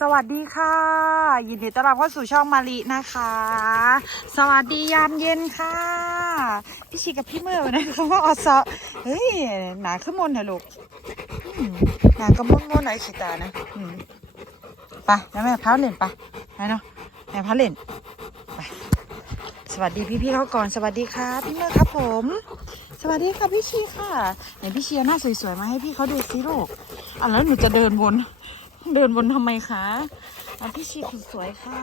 สวัสดีค่ะ ยินดีต้อนรับเข้าสู่ช่องมารีนะคะ สวัสดียามเย็นค่ะ พี่ชีกับพี่เมื่อวันนะคะว่าออซอเฮ้ยหนาขึ้นมนเถอะลูกหนาก็มนมนไหนขีตานะไปแล้วแม่พักเล่นไปไปเนาะแม่พักเล่นไปสวัสดีพี่ๆเขาก่อนสวัสดีค่ะพี่เมื่อครับผม สวัสดีค่ะพี่ชีค่ะเดี๋ยวพี่ชีหน้าสวยๆมาให้พี่เขาดูสิลูกอะแล้วหนูจะเดินวน เดินบนทำไมคะพี่ชีคนสวยค่ะ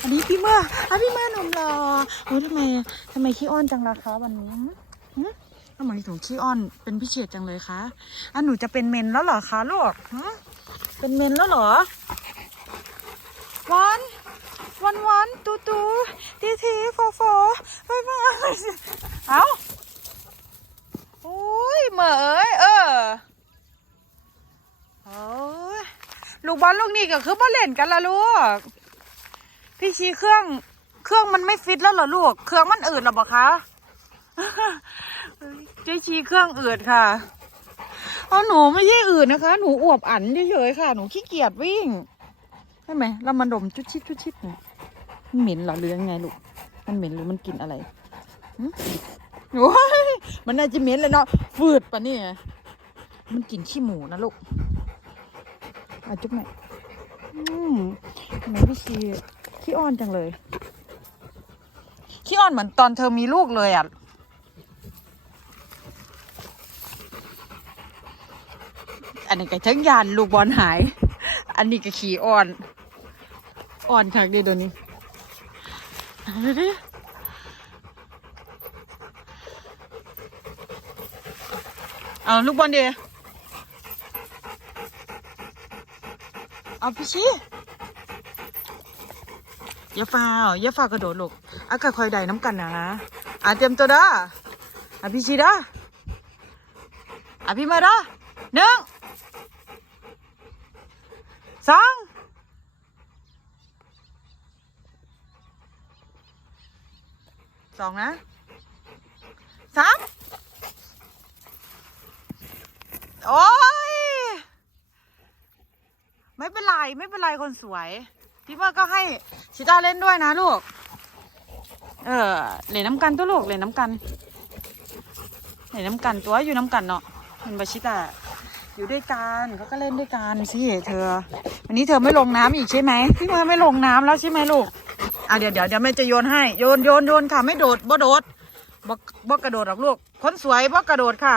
อันนี้พี่เมื่ออะพี่เมื่อหนุ่มรอโอ้ยทำไมทำไมขี้อ้อนจังล่ะคะวันนี้หึทำไมถึงขี้อ้อนเป็นพิเศษจังเลยคะอะหนูจะเป็นเมนแล้วเหรอคะลูกหึเป็นเมนแล้วเหรอวันวันวันตูตูทีทีโฟโฟไปมาเอ้าโอ้ยเหมอเอ้ยเออ โอ้ย ลูกบอลลูกนี่ก็คือมาเล่นกันละลูก พี่ชี้เครื่อง เครื่องมันไม่ฟิตแล้วเหรอลูก เครื่องมันอืดหรอบอกคะเจ๊ชี้เครื่องอืดค่ะเอาหนูไม่ใช่อืดนะคะ หนูอวบอันเฉยๆค่ะ หนูขี้เกียจวิ่งใช่ไหมเรามาดมชุดชิดชุดชิดหน่อยมันเหม็นหรอหรือยังไงลูก มันเหม็นหรือมันกลินอะไรหึโอ้ยมันน่าจะเหม็นเลยเนาะฟืดปะเนี่ย มันกลิ่นขี้หมูนะลูก อาจุ๊บหน่อยอืมทำไมพี่ชีขี้อ้อนจังเลย ขี้อ้อนเหมือนตอนเธอมีลูกเลยอะ อันนี้ก็ทั้งยานลูกบอลหาย อันนี้ก็ขี้อ้อน อ่อนคักดียวนี้เอาดูดิเอาลูกบอลเดี เอาพี่ชี้อย่าฟ้าอย่าฟ้ากระโดดลูกอากาศคอยใดน้ำกันนะอะเตรียมตัวเด้ออะพี่ชี้เด้ออะพี่มาเด้อหนึ่งสองสองนะสามโอ้ย เป็นไรไม่เป็นไรคนสวย พี่ว่าก็ให้ชิต้าเล่นด้วยนะลูก เออเล่นน้ำกันตัวลูกเล่นน้ำกันเล่นน้ำกันตัวอยู่น้ำกันเนาะเห็นบาชิตาอยู่ด้วยกันเขาก็เล่นด้วยกันสิเธอ วันนี้เธอไม่ลงน้ำอีกใช่ไหมพี่เมื่อไม่ลงน้ำแล้วใช่ไหมลูกอะเดี๋ยวเดี๋ยวเดี๋ยวแม่จะโยนให้โยนโยนโยนค่ะไม่โดดบ่โดดบ่บ่กระโดดหรอกลูกคนสวยบ่กระโดดค่ะ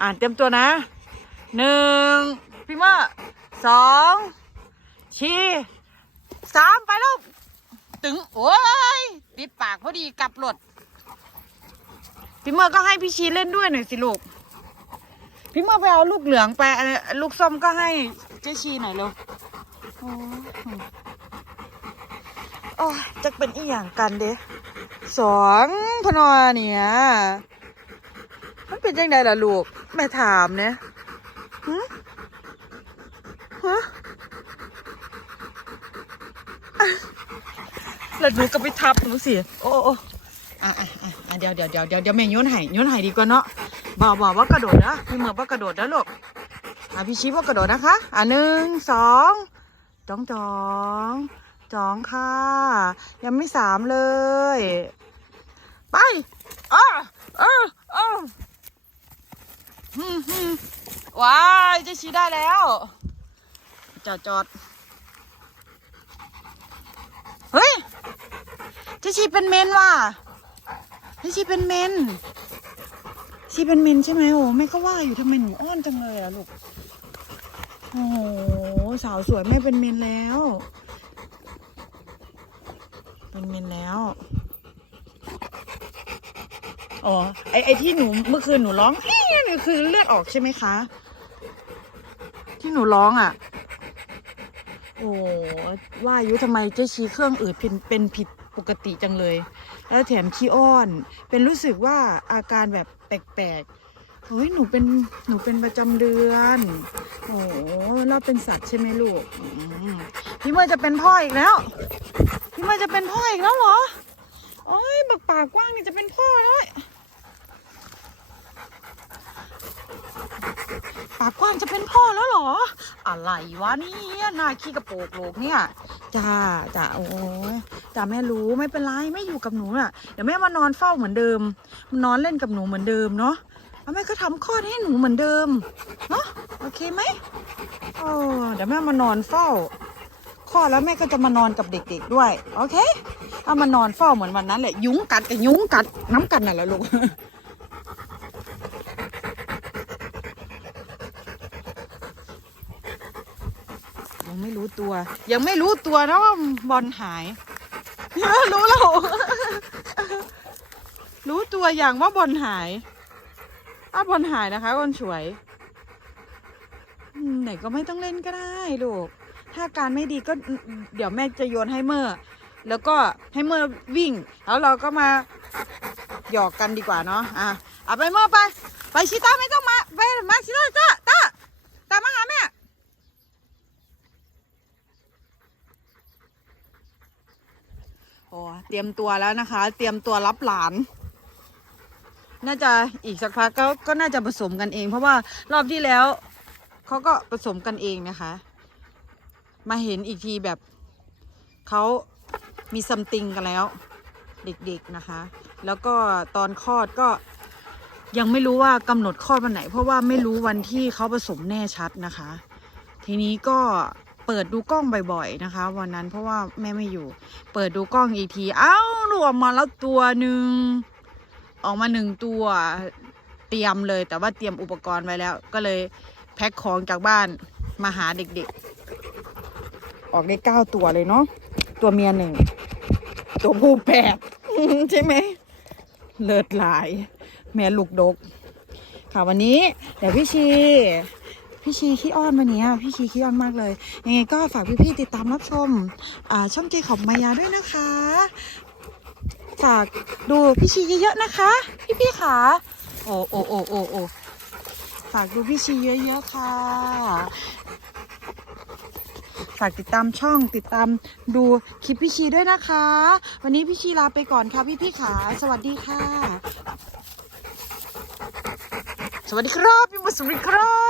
อ่านเตรียมตัวนะหนึ่งพี่เมื่อ สองชีสามไปลูกตึง โอ้ย ติดปากพอดีกลับรถพี่เมื่อก็ให้พี่ชีเล่นด้วยหน่อยสิลูก พี่เมื่อไปเอาลูกเหลืองไปลูกส้มก็ให้เจ๊ชีหน่อยเร็วโอ้ยโอ้ยจะเป็นอีหยังกันเด้สองพนอเนี่ยมันเป็นยังไงล่ะลูกแม่ถามเนี่ยหึ แล้วหนูก็ไปทับหนูสิโอ้โอ้อะอะอะเดี๋ยวเดี๋ยวเดี๋ยวเดี๋ยวเดี๋ยวแม่โยนไห้โยนไห้ดีกว่าเนาะบอกบอกว่ากระโดดนะพี่เมื่อว่ากระโดดนะลูกอะพี่ชี้ว่ากระโดดนะคะ อะหนึ่งสองจ้องจ้องจ้องค่ะ ยังไม่สามเลย ไปอ้าเออเออฮึมฮึมว้ายจะชี้ได้แล้ว จอดจอดเฮ้ยเจชีเป็นเมนว่ะเจชีเป็นเมนชีเป็นเมนใช่ไหมโอ้แม่ก็ว่าอยู่ทำไมหนูอ้อนจังเลยอะลูกโอ้โหสาวสวยแม่เป็นเมนแล้ว เป็นเมนแล้วอ๋อไอไอที่หนูเมื่อคืนหนูร้องนี่คือเลือดออกใช่ไหมคะ ที่หนูร้องอะ โอ้ว่าอายุทำไมเจ๊ชี้เครื่องอืดเป็นเป็นผิดปกติจังเลย แล้วแถมขี้อ้อน เป็นรู้สึกว่าอาการแบบแปลกๆเฮ้ยหนูเป็นหนูเป็นประจำเดือน โอ้เราเป็นสัตว์ใช่ไหมลูกพี่เมย์จะเป็นพ่ออีกแล้ว พี่เมย์จะเป็นพ่ออีกแล้วเหรอโอ้ยบักปากกว้างนี่จะเป็นพ่อแล้วปากกว้างจะเป็นพ่ อแล้วะไรวะเนี่ยหน้าขี้กระโปรงโลกเนี่ยจ้าจ้าโอ้ยจ้าแม่รู้ไม่เป็นไรไม่อยู่กับหนูน่ะเดี๋ยวแม่มานอนเฝ้าเหมือนเดิมมานอนเล่นกับหนูเหมือนเดิมเนาะแล้วแม่ก็ทำคลอดให้หนูเหมือนเดิมเนาะโอเคไหมโอ้เดี๋ยวแม่มานอนเฝ้าคลอดแล้วแม่ก็จะมานอนกับเด็ก ๆด้วย โอเคเอามานอนเฝ้าเหมือนวันนั้นแหละยุงกัดกับยุงกัดน้ำกันน่ะแหละลูก ไม่รู้ตัว ยังไม่รู้ตัวนะว่าบอลหายรู้แล้วรู้ตัวอย่างว่าบอลหายอ้าบอลหายนะคะบอลสวยไหนก็ไม่ต้องเล่นก็ได้ลูก ถ้าการไม่ดีก็เดี๋ยวแม่จะโยนให้เมอร์แล้วก็ให้เมอร์วิ่ง แล้วเราก็มาหยอกกันดีกว่าเนาะ อะ เอาไปเมอร์ไป ไปชิต้าไม่ต้องมา ไปมาชิต้าต้าต้าตามมาหาแม่ โอ้เตรียมตัวแล้วนะคะ เตรียมตัวรับหลาน น่าจะอีกสักพักก็ก็น่าจะผสมกันเอง เพราะว่ารอบที่แล้วเขาก็ผสมกันเองนะคะ มาเห็นอีกทีแบบเขามีซัมติงกันแล้ว เด็กๆนะคะ แล้วก็ตอนคลอดก็ยังไม่รู้ว่ากำหนดคลอดวันไหน เพราะว่าไม่รู้วันที่เขาผสมแน่ชัดนะคะ ทีนี้ก็ เปิดดูกล้องบ่อยๆนะคะ วันนั้นเพราะว่าแม่ไม่อยู่ เปิดดูกล้องอีกทีเอ้าหนูออกมาแล้วตัวหนึ่งออกมาหนึ่งตัวเตรียมเลย แต่ว่าเตรียมอุปกรณ์ไว้แล้ว ก็เลยแพ็คของจากบ้านมาหาเด็กๆ ออกได้เก้าตัวเลยเนาะตัวเมียหนึ่งตัวผู้แปดใช่ไหมเลิศหลาย แม่ลูกดก ค่ะวันนี้เดี๋ยวพี่ชี พี่ชีขี้อ้อนวันนี้พี่ชีขี้อ้อนมากเลย ยังไงก็ฝากพี่ๆติดตามรับชมช่องเจขอบมายาด้วยนะคะ ฝากดูพี่ชีเยอะๆนะคะ พี่ๆค่ะ โอ้โอ้โอ้โอ้โอ้ฝากดูพี่ชีเยอะๆค่ะ ฝากติดตามช่องติดตามดูคลิปพี่ชีด้วยนะคะ วันนี้พี่ชีลาไปก่อนค่ะพี่ๆค่ะ สวัสดีค่ะ สวัสดีครับพี่บุสวัสดีครับ